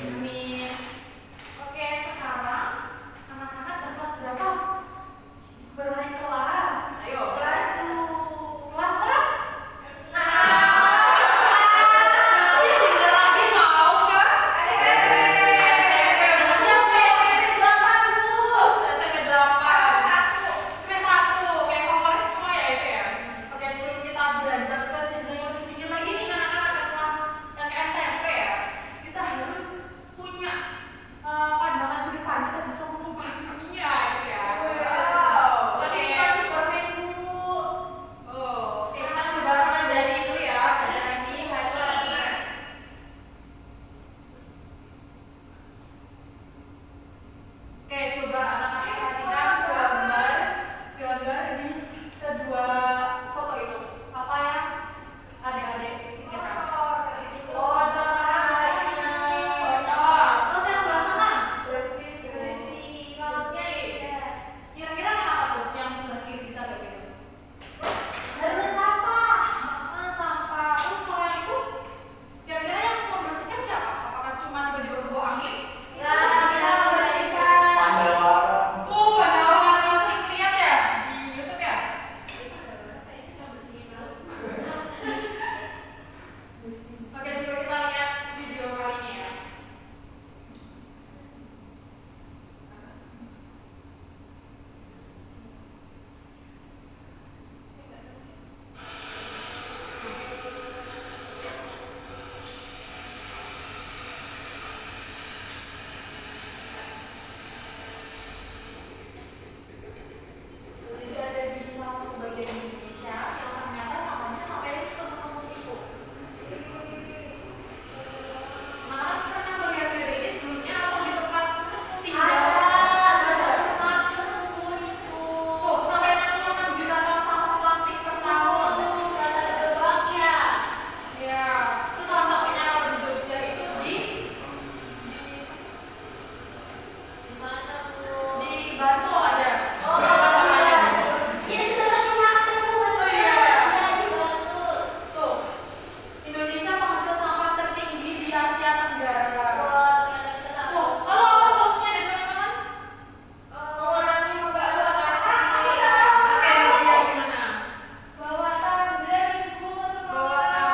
Amin. Oke, sekarang anak-anak udah kelas berapa? Baru naik kelas. Ayo, kelas tuh. Kelas apa? Ini tinggal lagi mau nggak? SMP. SMP 8 Bu. SMP 8. SMP 1. Kayak favorit semua ya itu ya. Oke, sebelum kita beranjak ke jenjang yang lebih tinggi lagi nih anak-anak ke kelas ke SMP ya, kita harus punya pandangan ke depan, kita bisa mengubah dunia gitu ya. Oke, Superman Bu. Oke, kita coba pelajari dulu ya pelajaran ini hari ini. Oke, coba anak-anak perhatikan gambar di kedua foto itu. Apa ya adik-adik kita? Foto lainnya. Terus yang sebelah sana? Bersih. Kira-kira yang apa tuh? Yang sebelah kiri bisa gak gitu? Sampah. Terus kalau yang itu, kira-kira yang membersihkan siapa? Apakah cuma tiba-tiba kebawa angin? Pandawara sering lihat ya di YouTube ya? Oke, coba kita lihat video kali ini ya. Jadi ada di salah satu bagian Indonesia yang ternyata sampahnya sampai semenumpuk itu. Nah, pernah melihat video ini sebelumnya atau di tempat tinggal? Tuh, sampai 66 juta ton sampah plastik per tahun. Ya, itu salah satunya kalau di Jogja itu di mana Bu? Di Bantul ada. Tuh, Indonesia penghasil sampah tertinggi di Asia Tenggara. Tuh, kalau apa solusinya deh teman-teman? Oke, dia gimana? Bawa tumbler, terus apa lagi?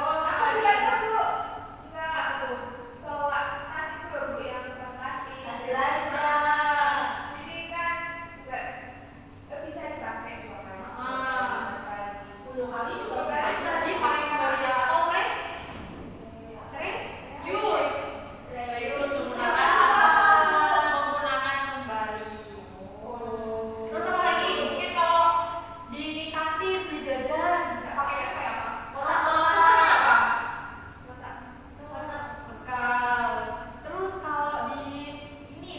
Tuh. Bisa dipakai kembali atau reuse menggunakan kembali. Terus apa lagi? Mungkin kalau di kantin beli jajan nggak pakai apa? Terus pakai apa? Bekal. Terus kalau di ini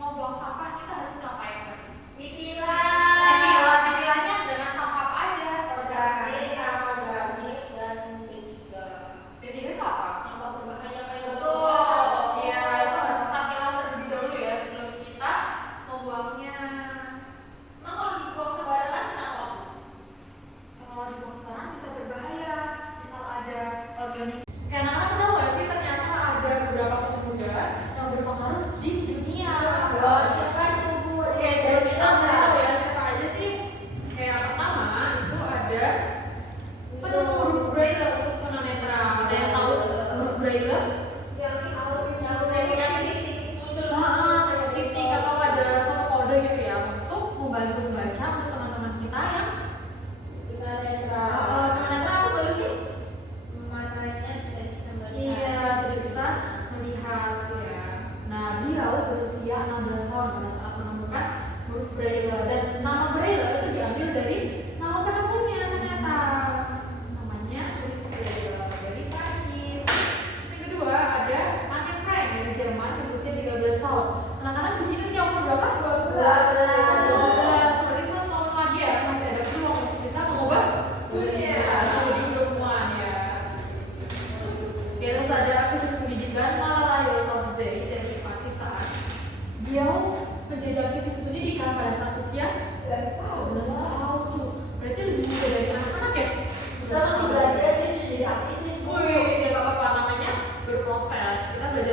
mau buang sampah kita harus ngapain lagi? Dipilahnya dengan sampah apa aja? P3 itu apa? Betul. Iya, itu harus kita pilah terlebih dahulu ya sebelum kita membuangnya. Kalau dibuang sembarangan bisa berbahaya. Misal ada organisme. Kayak anak-anak tahu nggak sih ternyata ada beberapa pemuda yang berpengaruh di dunia. Siapa itu Bu? Oke, jadi kita tahu ya siapa aja sih. Kayak pertama itu ada penemu huruf Braille untuk tunanetra. Ada yang tahu huruf Braille? Kayak titik atau ada satu kode gitu ya untuk membantu membaca untuk teman-teman kita yang tunanetra. Apa baru sih? Iya, tidak bisa melihat ya. Nah, beliau berusia 16 tahun pada saat menemukan huruf Braille dan nama Braille itu diambil dari nama penemunya ternyata. Namanya Louis Braille dari Prancis. Terus yang kedua ada Anne Frank dari Jerman yang berusia 13 tahun. Anak-anak di sini usia umur berapa? 12. Berarti 100 tahun lagi ya masih ada peluang untuk bisa mengubah dunia. Studi ilmuwan ya. Oke, terus ada aktivis pendidikan Malala Yousafzai dari Pakistan. Dia menjadi aktivis pendidikan pada saat usia 11 tahun tuh. Berarti lebih muda dari anak-anak ya? Kita masih belajar, dia sudah jadi aktivis. Wih, ya gak apa-apa, namanya berproses. Kita belajar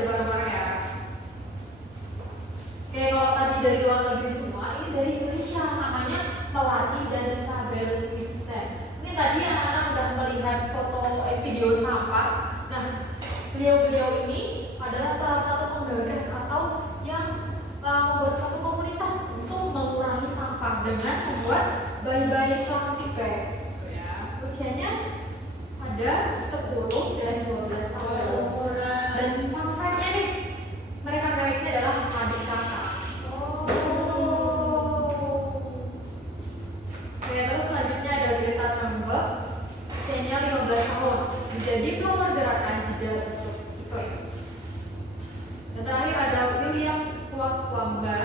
beliau-beliau ini adalah salah satu penggagas atau yang membuat satu komunitas untuk mengurangi sampah dengan membuat bayi-bayi plastik bag. Ya. Usianya ada 10 dan 12 tahun. Dan fun fact-nya nih, mereka ini adalah adik kakak. Oke, terus selanjutnya ada Greta Thunberg, usianya 15 tahun, menjadi pelopor gerakan jeda untuk itu. Dan terakhir ada William Kwakwamba,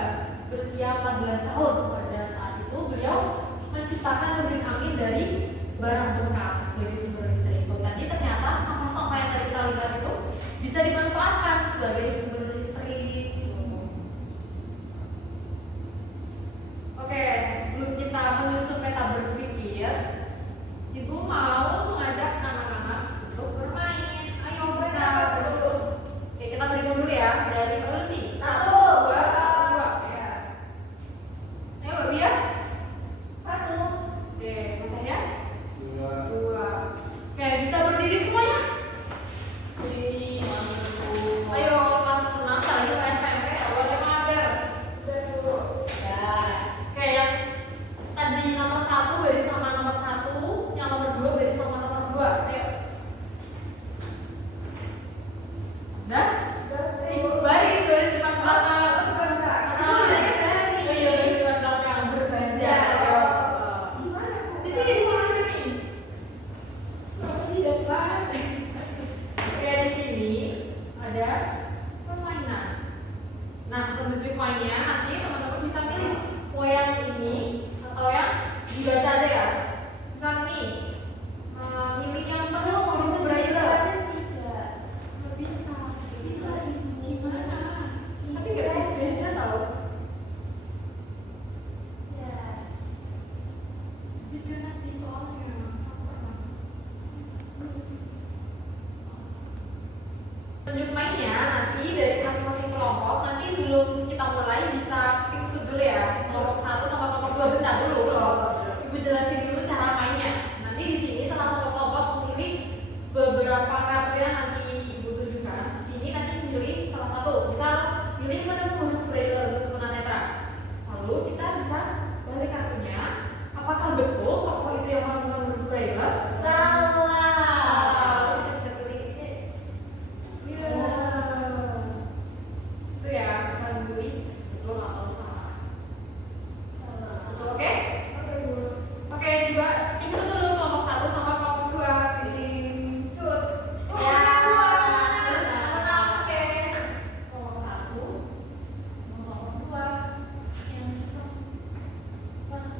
berusia 14 tahun. Pada saat itu beliau menciptakan luring angin dari barang bekas sebagai sumber listrik. Tadi ternyata sampah-sampah yang tadi kita lihat itu bisa dimanfaatkan sebagai sumber listrik. Oke, sebelum kita menyusun peta berpikir, Ibu mau mengajak anak-anak untuk bermain. Ayo bisa dulu. Oke, kita berikan dulu ya dari Pak Lucy. 1, 2, 1, 2. Ya. Ayo Mbak Bia. 1. Oke, Mas Yahya. 2. Oke, bisa berdiri semuanya? Ayo kelas 6 lagi SMP, awalnya mager. Ya. Oke, yang tadi nomor 1 baris sama nomor 1, yang nomor 2 baris sama nomor 2. Ayo. Udah? Ibu baris depan belakang. Iya, baris depan belakang berbanja. Gimana? Di sini. Di depan. Oke, di sini ada permainan. Nah, petunjuk mainnya nanti teman-teman bisa pilih mau yang ini atau yang dibaca aja ya. Misal nih, milih yang penuh huruf braille. Nggak bisa gimana? Tapi nggak bisa beda tau. Ya, beda nanti soalnya. Tunjuk mainnya nanti dari masing-masing kelompok. Nanti sebelum kita mulai bisa pingsut dulu ya. Kelompok 1 sama kelompok 2 bentar dulu loh. Ibu jelasin dulu cara mainnya. Nanti di sini salah satu kelompok memilih beberapa kartu yang nanti Ibu tunjukkan. Di sini nanti memilih salah satu. Misal pilih menu huruf braille untuk tunanetra. Lalu kita bisa balik kartunya. Apakah betul tokoh itu yang menggunakan huruf braille? Salah. Itu ya, bisa memilih betul atau salah. Betul, oke? Oke, coba pingsut dulu kelompok 1 sama kelompok 2. Pingsut. Menang, oke. Kelompok 1 sama kelompok 2. Yang itu. Mana?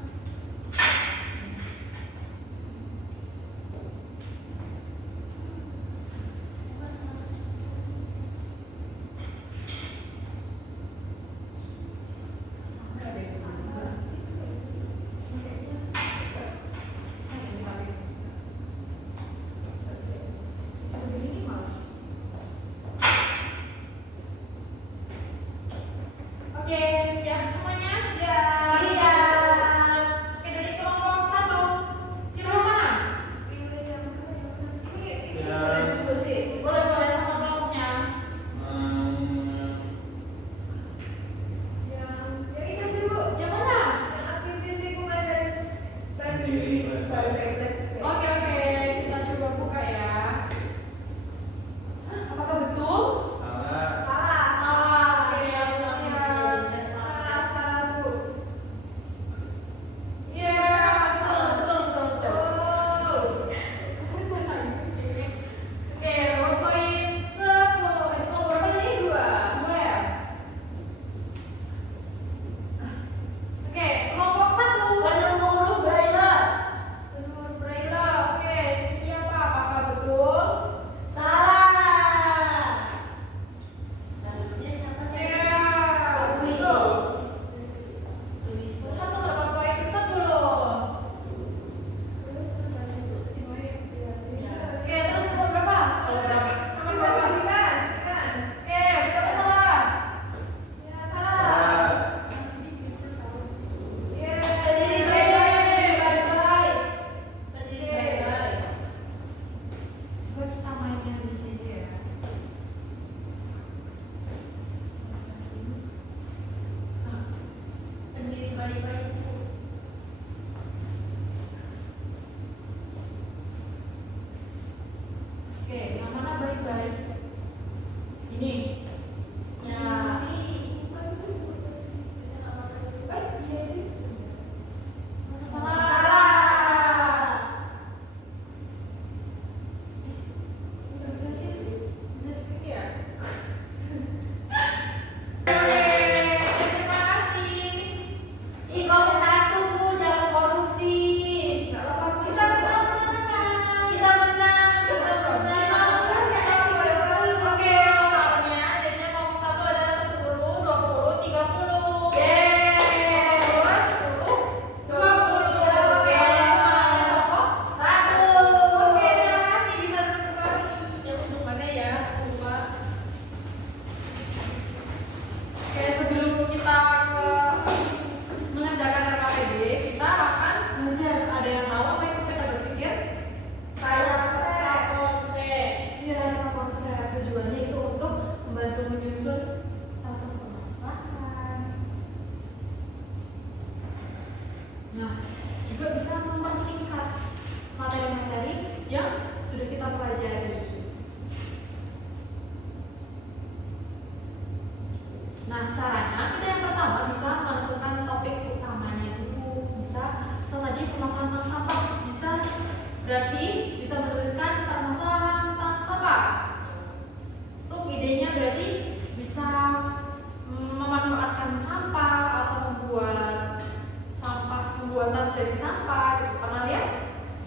dari sampah gitu. Pernah lihat?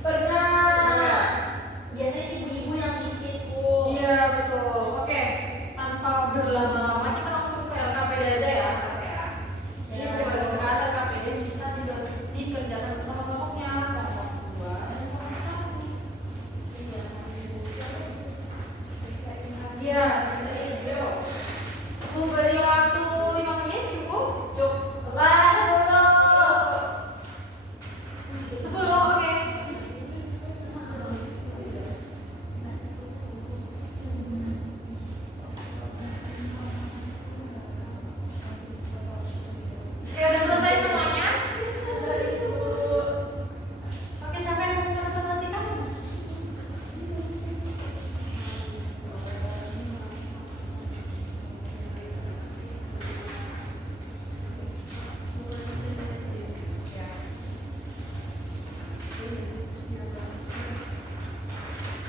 Pernah. Biasanya ibu-ibu yang bikin. Iya betul. Oke, tanpa berlama-lama kita langsung ke LKPD aja ya. Ini bagaimana LKPD bisa dikerjakan bersama kelompoknya, kelompok 2 dan kelompok 1. Iya, Bu beri waktu 5 menit cukup? Cukup. 10, oke. Oke, udah selesai semuanya? Oke, siapa yang mau presentasikan?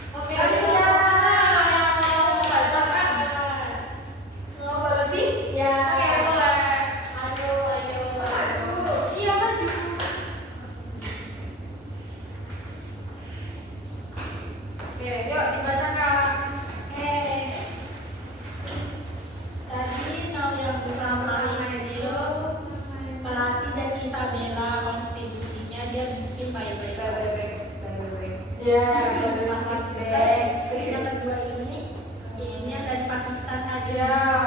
Oke, ada yang mau membacakan? Mau boleh sih? Ya. Oke, boleh. Ayo. Iya, maju. Oke, yuk dibacakan. Tadi yang pertama itu pelatih dan Isabella kontribusinya dia bikin baik-baik. Ya, Yang kedua ini yang dari Pakistan tadi. Ya,